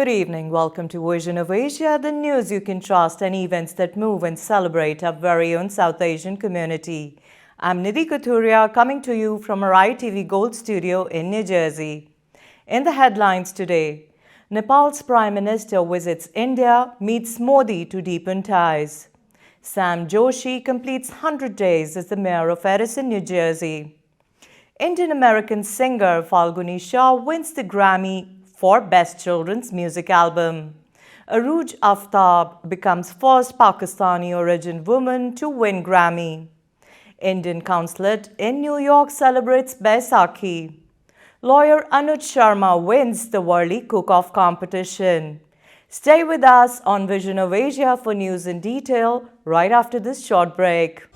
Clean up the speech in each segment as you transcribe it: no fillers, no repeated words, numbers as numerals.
Good evening. Welcome to Vision of Asia, the news you can trust and events that move and celebrate our very own South Asian community. I'm Nidhi Kathuria coming to you from our ITV Gold studio in New Jersey. In the headlines today, Nepal's Prime Minister visits India, meets Modi to deepen ties. Sam Joshi completes 100 days as the mayor of Edison, New Jersey. Indian-American singer Falguni Shah wins the Grammy for Best Children's Music Album. Arooj Aftab becomes first Pakistani origin woman to win Grammy. Indian consulate in New York celebrates Baisakhi. Lawyer Anuj Sharma wins the Worli Cook-Off competition. Stay with us on Vision of Asia for news in detail right after this short break.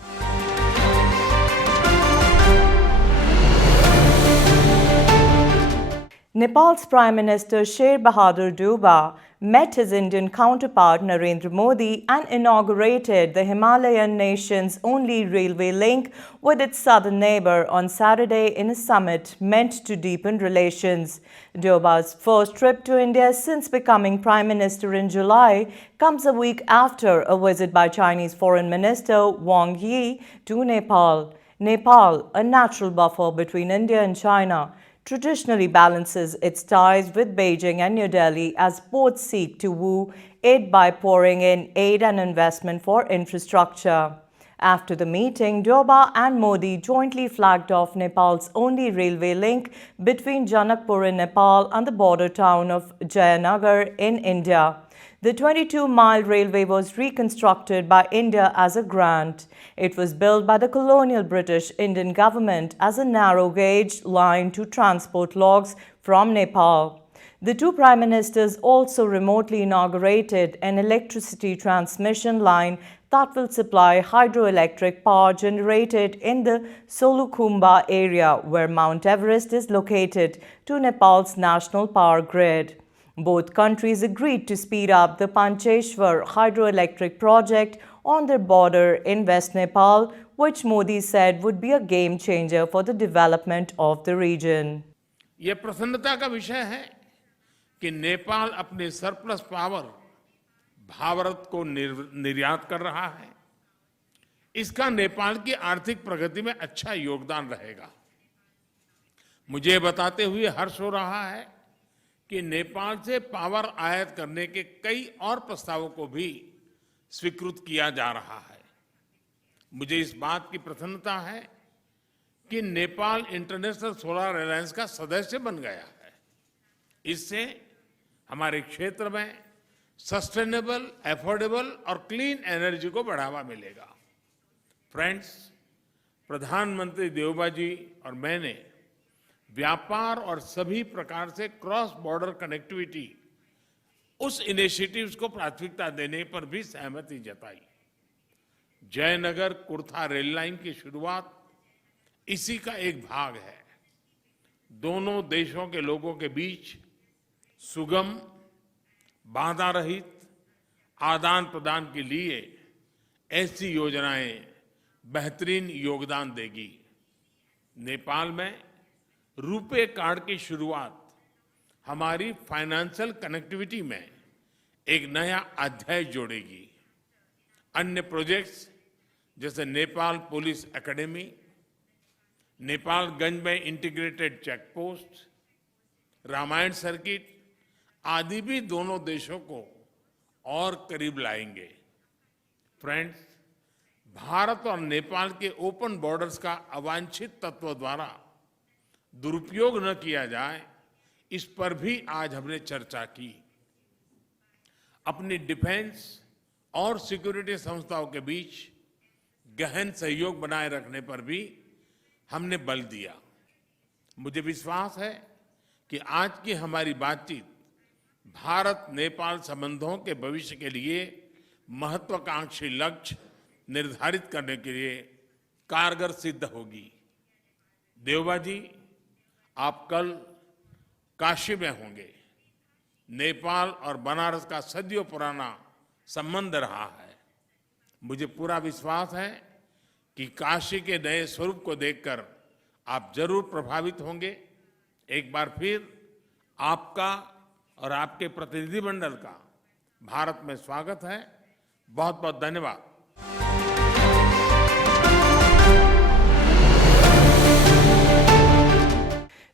Nepal's Prime Minister Sher Bahadur Deuba met his Indian counterpart Narendra Modi and inaugurated the Himalayan nation's only railway link with its southern neighbor on Saturday in a summit meant to deepen relations. Deuba's first trip to India since becoming Prime Minister in July comes a week after a visit by Chinese Foreign Minister Wang Yi to Nepal. Nepal, a natural buffer between India and China, traditionally balances its ties with Beijing and New Delhi as both seek to woo aid by pouring in aid and investment for infrastructure. After the meeting, Deuba and Modi jointly flagged off Nepal's only railway link between Janakpur in Nepal and the border town of Jayanagar in India. The 22-mile railway was reconstructed by India as a grant. It was built by the colonial British Indian government as a narrow-gauge line to transport logs from Nepal. The two prime ministers also remotely inaugurated an electricity transmission line that will supply hydroelectric power generated in the Solukhumba area, where Mount Everest is located, to Nepal's national power grid. Both countries agreed to speed up the Pancheshwar hydroelectric project on their border in West Nepal, which Modi said would be a game changer for the development of the region. ये प्रसन्नता का विषय है कि नेपाल अपने surplus power Bharat को निर्यात कर रहा है। इसका नेपाल की आर्थिक प्रगति में अच्छा योगदान रहेगा। मुझे बताते हुए हर्ष हो रहा है कि नेपाल से पावर आयात करने के कई और प्रस्तावों को भी स्वीकृत किया जा रहा है। मुझे इस बात की प्रसन्नता है कि नेपाल इंटरनेशनल सोलर अलायंस का सदस्य बन गया है। इससे हमारे क्षेत्र में सस्टेनेबल, एफोर्डेबल और क्लीन एनर्जी को बढ़ावा मिलेगा। फ्रेंड्स, प्रधानमंत्री देवबा जी और मैंने व्यापार और सभी प्रकार से क्रॉस बॉर्डर कनेक्टिविटी उस इनिशिएटिव्स को प्राथमिकता देने पर भी सहमति जताई। जयनगर कुर्था रेल लाइन की शुरुआत इसी का एक भाग है। दोनों देशों के लोगों के बीच सुगम, बाधा रहित आदान प्रदान के लिए ऐसी योजनाएं बेहतरीन योगदान देगी। नेपाल में रुपे कार्ड की शुरुआत हमारी फाइनेंशियल कनेक्टिविटी में एक नया अध्याय जोड़ेगी। अन्य प्रोजेक्ट्स जैसे नेपाल पुलिस एकेडमी, नेपालगंज में integrated check post, Ramayana circuit आदि भी दोनों देशों को और करीब लाएंगे। फ्रेंड्स, भारत और नेपाल के ओपन बॉर्डर्स का अवांछित तत्व द्वारा दुरुपयोग न किया जाए, इस पर भी आज हमने चर्चा की। अपनी डिफेंस और सिक्योरिटी संस्थाओं के बीच गहन सहयोग बनाए रखने पर भी हमने बल दिया। मुझे विश्वास है कि आज की हमारी बातचीत भारत नेपाल संबंधों के भविष्य के लिए महत्वाकांक्षी लक्ष्य निर्धारित करने के लिए कारगर सिद्ध होगी। देवबा जी, आप कल काशी में होंगे। नेपाल और बनारस का सदियों पुराना संबंध रहा है। मुझे पूरा विश्वास है कि काशी के नए स्वरूप को देखकर आप जरूर प्रभावित होंगे। एक बार फिर आपका और आपके प्रतिनिधिमंडल का भारत में स्वागत है। बहुत बहुत धन्यवाद।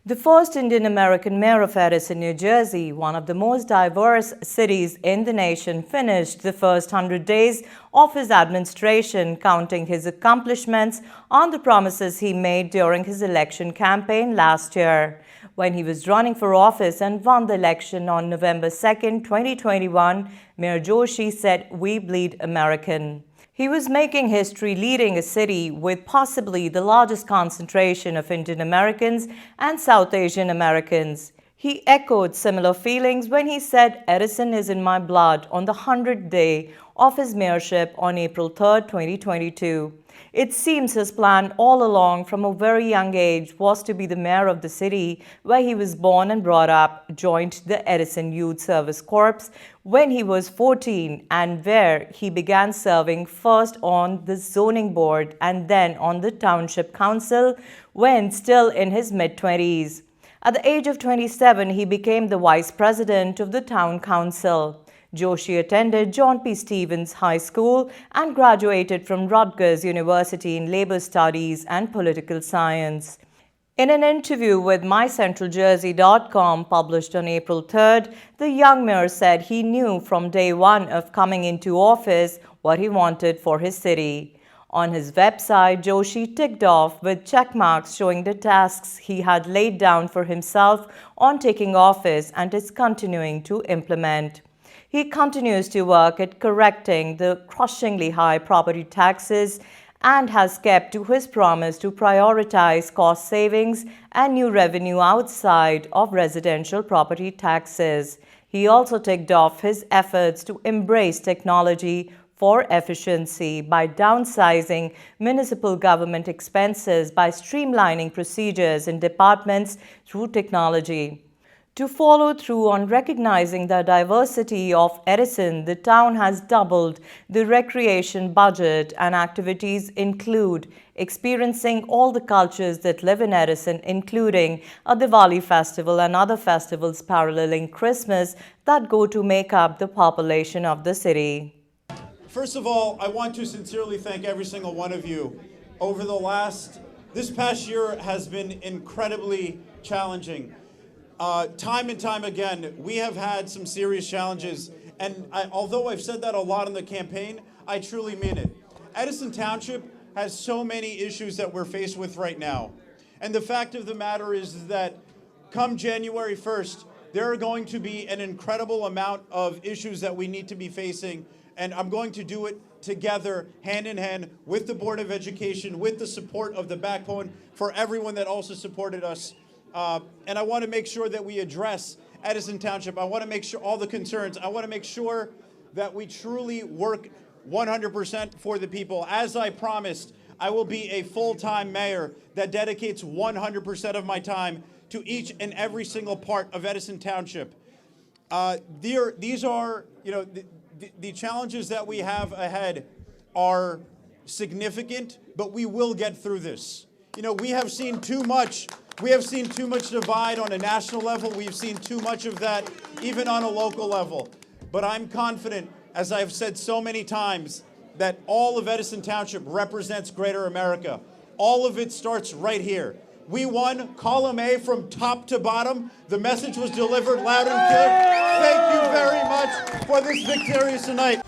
The first Indian American mayor of Edison, New Jersey, one of the most diverse cities in the nation, finished the first 100 days of his administration, counting his accomplishments on the promises he made during his election campaign last year. When he was running for office and won the election on November 2nd, 2021, Mayor Joshi said, "We bleed American." He was making history leading a city with possibly the largest concentration of Indian Americans and South Asian Americans. He echoed similar feelings when he said, "Edison is in my blood" on the 100th day of his mayorship on April 3rd, 2022. It seems his plan all along from a very young age was to be the mayor of the city where he was born and brought up, joined the Edison Youth Service Corps when he was 14, and where he began serving first on the zoning board and then on the township council when still in his mid-20s. At the age of 27, he became the vice president of the town council. Joshi attended John P. Stevens High School and graduated from Rutgers University in Labor Studies and Political Science. In an interview with MyCentralJersey.com published on April 3rd, the young mayor said he knew from day one of coming into office what he wanted for his city. On his website, Joshi ticked off with check marks showing the tasks he had laid down for himself on taking office and is continuing to implement. He continues to work at correcting the crushingly high property taxes and has kept to his promise to prioritize cost savings and new revenue outside of residential property taxes. He also ticked off his efforts to embrace technology for efficiency by downsizing municipal government expenses by streamlining procedures in departments through technology. To follow through on recognizing the diversity of Edison, the town has doubled the recreation budget, and activities include experiencing all the cultures that live in Edison, including a Diwali festival and other festivals paralleling Christmas that go to make up the population of the city. First of all, I want to sincerely thank every single one of you. This past year has been incredibly challenging. Time and time again, we have had some serious challenges, and although I've said that a lot in the campaign, I truly mean it. Edison Township has so many issues that we're faced with right now, and the fact of the matter is that come January 1st, there are going to be an incredible amount of issues that we need to be facing, and I'm going to do it together, hand in hand, with the Board of Education, with the support of the backbone for everyone that also supported us. And I want to make sure that we address Edison Township. I want to make sure all the concerns. I want to make sure that we truly work 100% for the people. As I promised, I will be a full-time mayor that dedicates 100% of my time to each and every single part of Edison Township. These are, the challenges that we have ahead are significant, but we will get through this. We have seen too much. We have seen too much divide on a national level. We've seen too much of that even on a local level. But I'm confident, as I've said so many times, that all of Edison Township represents Greater America. All of it starts right here. We won column A from top to bottom. The message was delivered loud and clear. Thank you very much for this victorious tonight.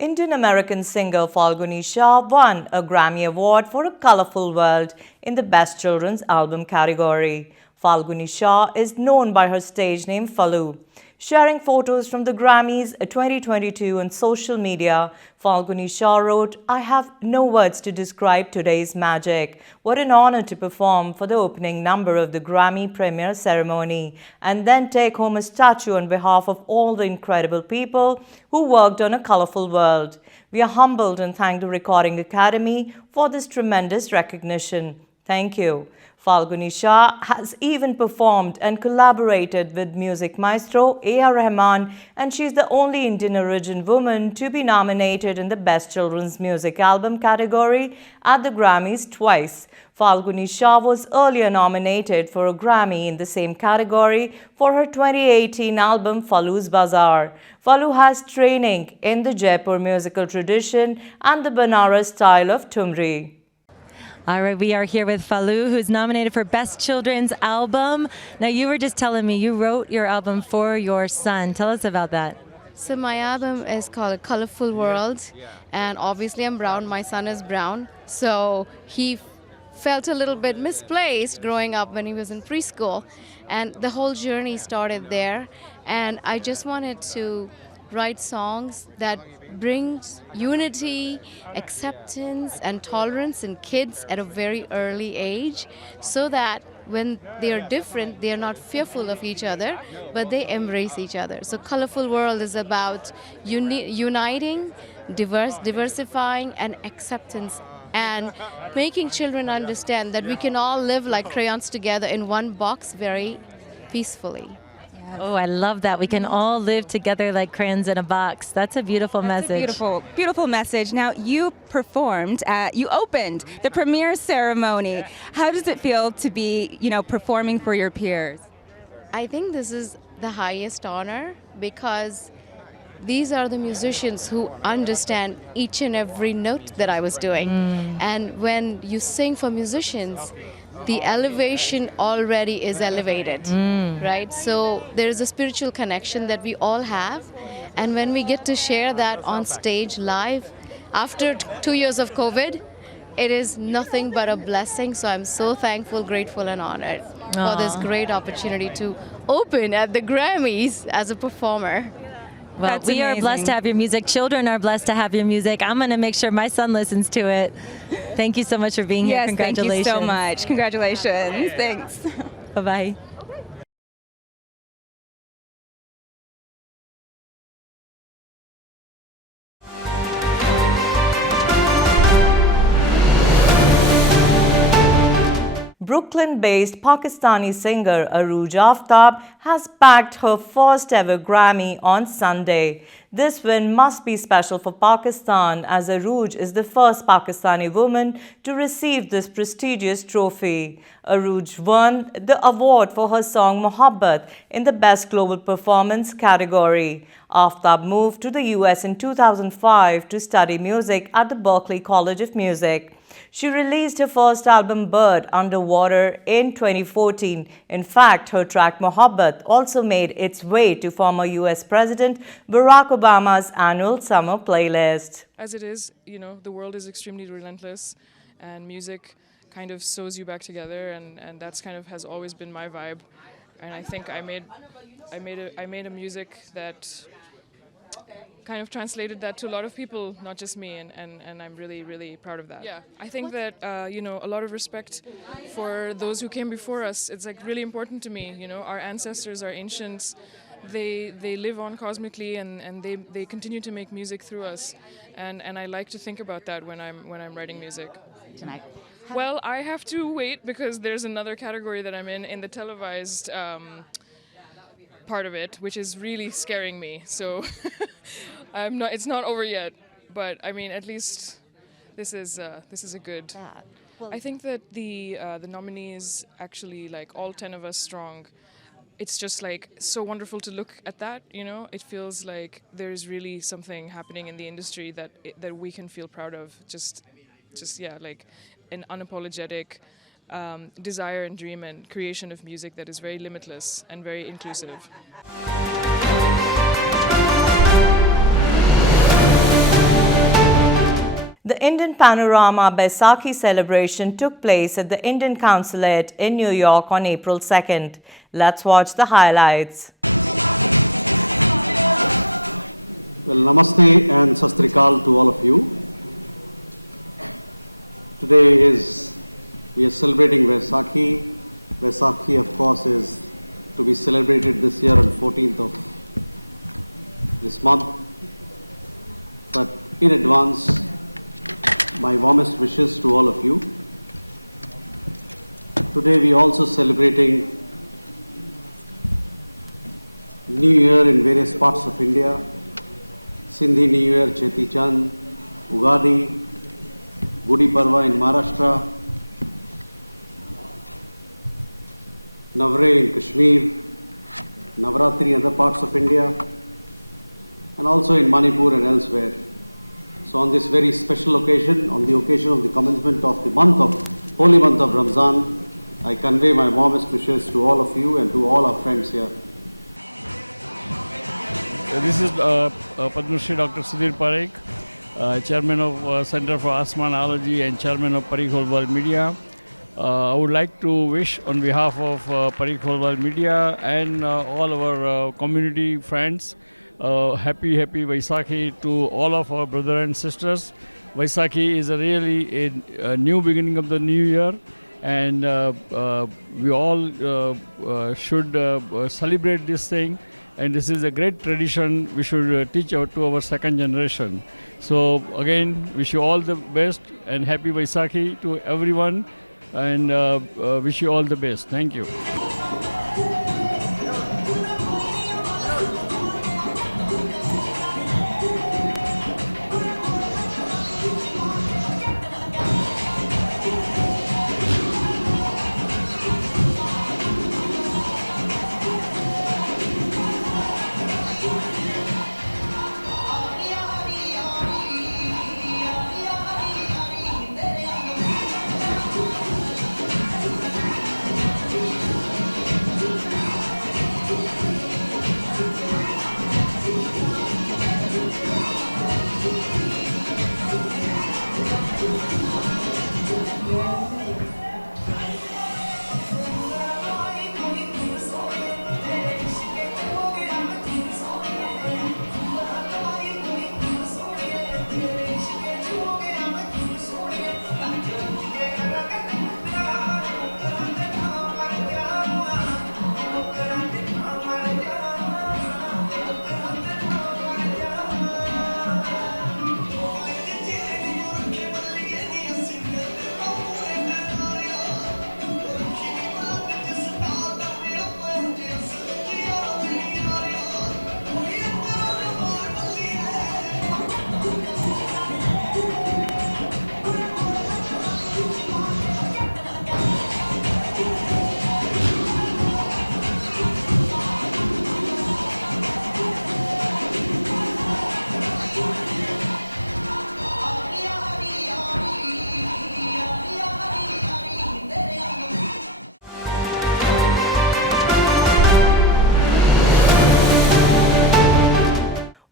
Indian American singer Falguni Shah won a Grammy Award for A Colorful World in the Best Children's Album category. Falguni Shah is known by her stage name Faloo. Sharing photos from the Grammys 2022 on social media, Falguni Shah wrote, "I have no words to describe today's magic. What an honor to perform for the opening number of the Grammy premiere ceremony and then take home a statue on behalf of all the incredible people who worked on A Colorful World. We are humbled and thank the Recording Academy for this tremendous recognition. Thank you. Falguni Shah has even performed and collaborated with music maestro A.R. Rahman, and she's the only Indian origin woman to be nominated in the Best Children's Music Album category at the Grammys twice. Falguni Shah was earlier nominated for a Grammy in the same category for her 2018 album Falu's Bazaar. Falu has training in the Jaipur musical tradition and the Banaras style of Thumri. All right, we are here with Falu, who's nominated for Best Children's Album. Now, you were just telling me you wrote your album for your son. Tell us about that. So my album is called Colorful World, and obviously I'm brown, my son is brown, so he felt a little bit misplaced growing up when he was in preschool, and the whole journey started there, and I just wanted to write songs that brings unity, acceptance, and tolerance in kids at a very early age, so that when they are different, they are not fearful of each other, but they embrace each other. So Colorful World is about uniting, diversifying, and acceptance, and making children understand that we can all live like crayons together in one box very peacefully. Oh, I love that. We can all live together like crayons in a box. That's a beautiful message. Beautiful, beautiful message. Now, you opened the premiere ceremony. How does it feel to be, performing for your peers? I think this is the highest honor because these are the musicians who understand each and every note that I was doing. And when you sing for musicians, the elevation already is elevated, right? So there is a spiritual connection that we all have. And when we get to share that on stage live, after 2 years of COVID, it is nothing but a blessing. So I'm so thankful, grateful, and honored for this great opportunity to open at the Grammys as a performer. Well, That's we are amazing. blessed to have your music. Children are blessed to have your music. I'm going to make sure my son listens to it. Thank you so much for being here. Yes, Congratulations. thank you so much. Congratulations. Thanks. Bye-bye. Brooklyn-based Pakistani singer Arooj Aftab has bagged her first ever Grammy on Sunday. This win must be special for Pakistan, as Arooj is the first Pakistani woman to receive this prestigious trophy. Arooj won the award for her song Mohabbat in the Best Global Performance category. Aftab moved to the US in 2005 to study music at the Berklee College of Music. She released her first album Bird Underwater in 2014. In fact, her track Mohabbat also made its way to former US President Barack Obama's annual summer playlist. As it is, the world is extremely relentless, and music kind of sews you back together, and that's kind of has always been my vibe. And I think I made a music that kind of translated that to a lot of people, not just me, and I'm really, really proud of that. Yeah, I think that, a lot of respect for those who came before us. It's like really important to me, our ancestors, our ancients, they live on cosmically, and they continue to make music through us. And I like to think about that when I'm writing music. Tonight. Well, I have to wait because there's another category that I'm in the televised part of it, which is really scaring me. So it's not over yet, but I mean, at least this is a good. I think that the nominees, actually, like all 10 of us strong, it's just like so wonderful to look at that. It feels like there's really something happening in the industry that we can feel proud of. Just like an unapologetic desire and dream and creation of music that is very limitless and very inclusive. The Indian Panorama Baisakhi celebration took place at the Indian Consulate in New York on April 2nd. Let's watch the highlights. Well, namaste and sastrikal to all of you. Today we are celebrating Vaisakhi. Vaisakhi, of course, is to be celebrated this year on 14th of this month. But in advance, my warmest wishes to all of you. Today we also celebrating New Year in various parts of India. Sindhi New Year, Cheti Chand, Ugadi, Gudi Parva in Maharashtra, Navre in Kashmir, Navratri in other parts of India, and also in Manipur and elsewhere. So on this very special occasion, on the occasion of the commencement of the holy month of Ramzan, I convey my warmest wishes to all of you and to all our friends here. This is Padma Shri Dr. Sudhir Parekh, Chairman of Center for Asmanology and Chairman of Parekh World Media. I would like to wish on behalf of Parekh World Media and all our community friends happy Vaisakhi to all of our brothers and sisters. Vaisakhi is really a new beginning of the new year, and we all should celebrate this thing. And this is a great tradition we should teach out to our second generation. So again, wish you all the best and happy Vaisakhi to everyone, and wish you all the best. Thank you.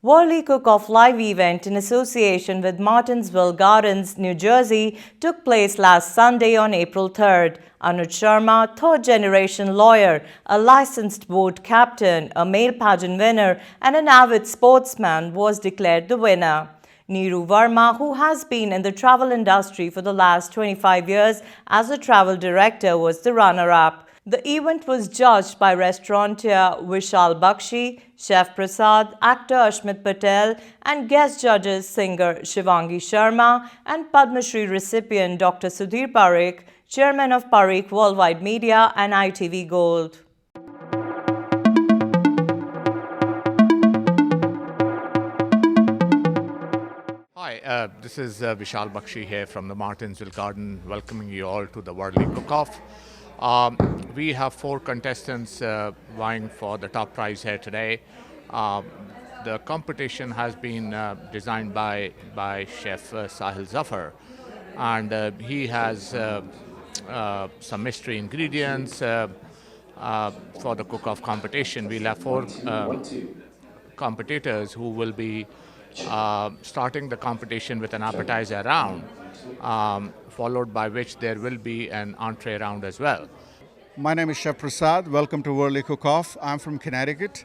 Worli Cook-Off live event in association with Martinsville Gardens, New Jersey took place last Sunday on April 3rd. Anuj Sharma, third-generation lawyer, a licensed boat captain, a male pageant winner and an avid sportsman was declared the winner. Neeru Verma, who has been in the travel industry for the last 25 years as a travel director, was the runner-up. The event was judged by restaurateur Vishal Bakshi, chef Prasad, actor Ashmit Patel, and guest judges singer Shivangi Sharma and Padma Shri recipient Dr. Sudhir Parekh, chairman of Parekh Worldwide Media and ITV Gold. Hi, this is Vishal Bakshi here from the Martinsville Garden, welcoming you all to the Worli Cook-Off. We have 4 contestants vying for the top prize here today. The competition has been designed by Chef Sahil Zafar, and he has some mystery ingredients for the cook-off competition. We'll have 4 competitors who will be starting the competition with an appetizer round, followed by which there will be an entree round as well. My name is Chef Prasad. Welcome to Worli Cook-Off. I'm from Connecticut,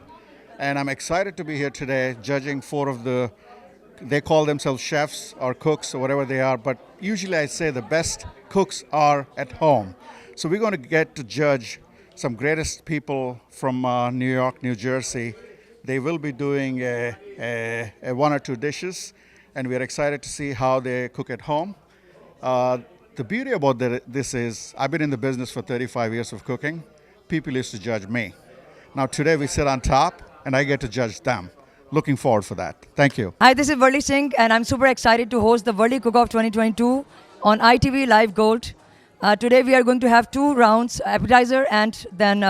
and I'm excited to be here today judging 4 of the, they call themselves chefs or cooks or whatever they are, but usually I say the best cooks are at home. So we're going to get to judge some greatest people from New York, New Jersey. They will be doing a 1 or 2 dishes, and we're excited to see how they cook at home. The beauty about this is I've been in the business for 35 years of cooking. People used to judge me. Now today we sit on top and I get to judge them. Looking forward for that. Thank you. Hi, this is Varli Singh and I'm super excited to host the Worldly Cook-Off 2022 on ITV Live Gold. Today we are going to have 2 rounds, appetizer and then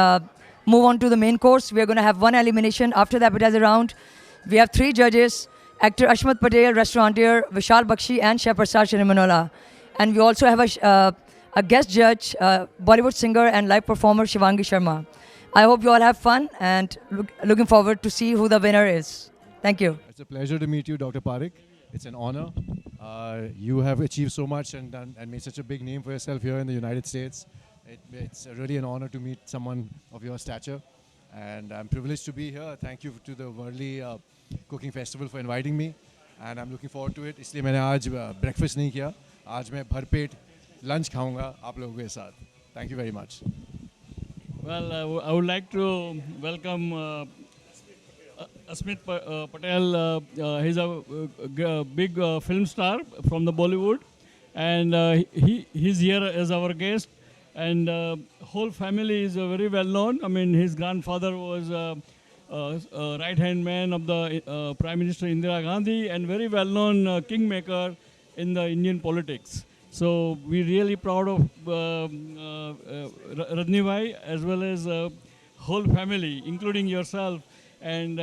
move on to the main course. We are going to have 1 elimination after the appetizer round. We have 3 judges, actor Ashmat Patel, restaurateur Vishal Bakshi and Chef Prasad Shirimanola. And we also have a guest judge, Bollywood singer and live performer Shivangi Sharma. I hope you all have fun and looking forward to see who the winner is. Thank you. It's a pleasure to meet you, Dr. Parekh. It's an honor. You have achieved so much and made such a big name for yourself here in the United States. It's really an honor to meet someone of your stature. And I'm privileged to be here. Thank you to the Worldly Cooking Festival for inviting me. And I'm looking forward to it. इसलिए मैंने आज breakfast नहीं किया. आज मैं भरपेट lunch खाऊंगा आप लोगों के साथ. Thank you very much. Well, I would like to welcome Asmit Patel. He's a big film star from the Bollywood, and he's here as our guest. And whole family is very well known. I mean, his grandfather was right-hand man of the Prime Minister Indira Gandhi and very well-known kingmaker in the Indian politics. So we're really proud of Rajni Bhai as well as whole family, including yourself. And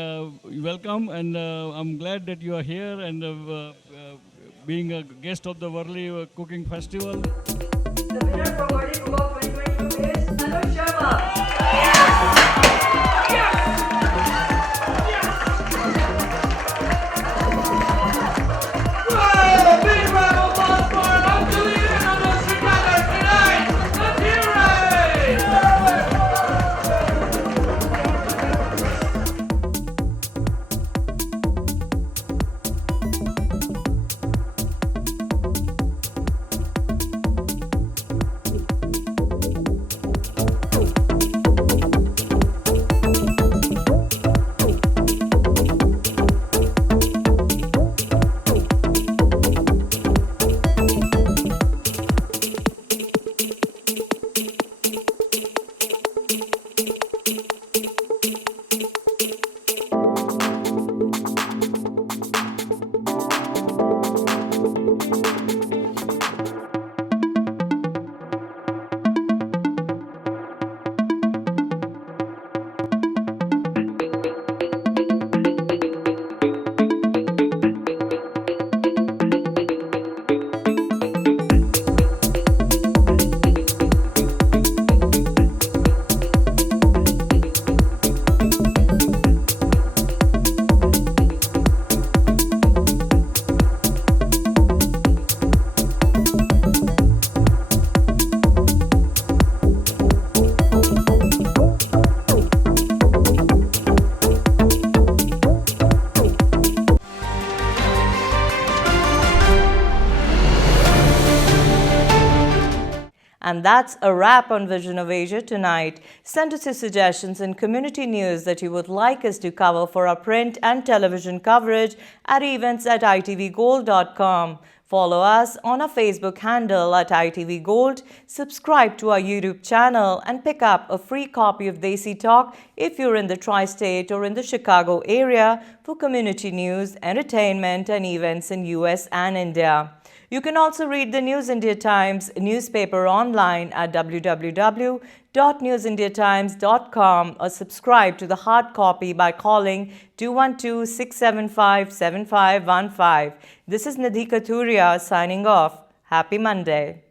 welcome, and I'm glad that you are here and being a guest of the Worldly Cooking Festival. The winner for Worldly Cook-Off 2022 is Anuj Sharma. And that's a wrap on Vision of Asia tonight. Send us your suggestions and community news that you would like us to cover for our print and television coverage at events@itvgold.com. Follow us on our Facebook handle at ITVGold, subscribe to our YouTube channel, and pick up a free copy of Desi Talk if you're in the Tri-State or in the Chicago area for community news, entertainment, and events in US and India. You can also read the News India Times newspaper online at www.newsindiatimes.com or subscribe to the hard copy by calling 212-675-7515. This is Nidhi Kathuria signing off. Happy Monday.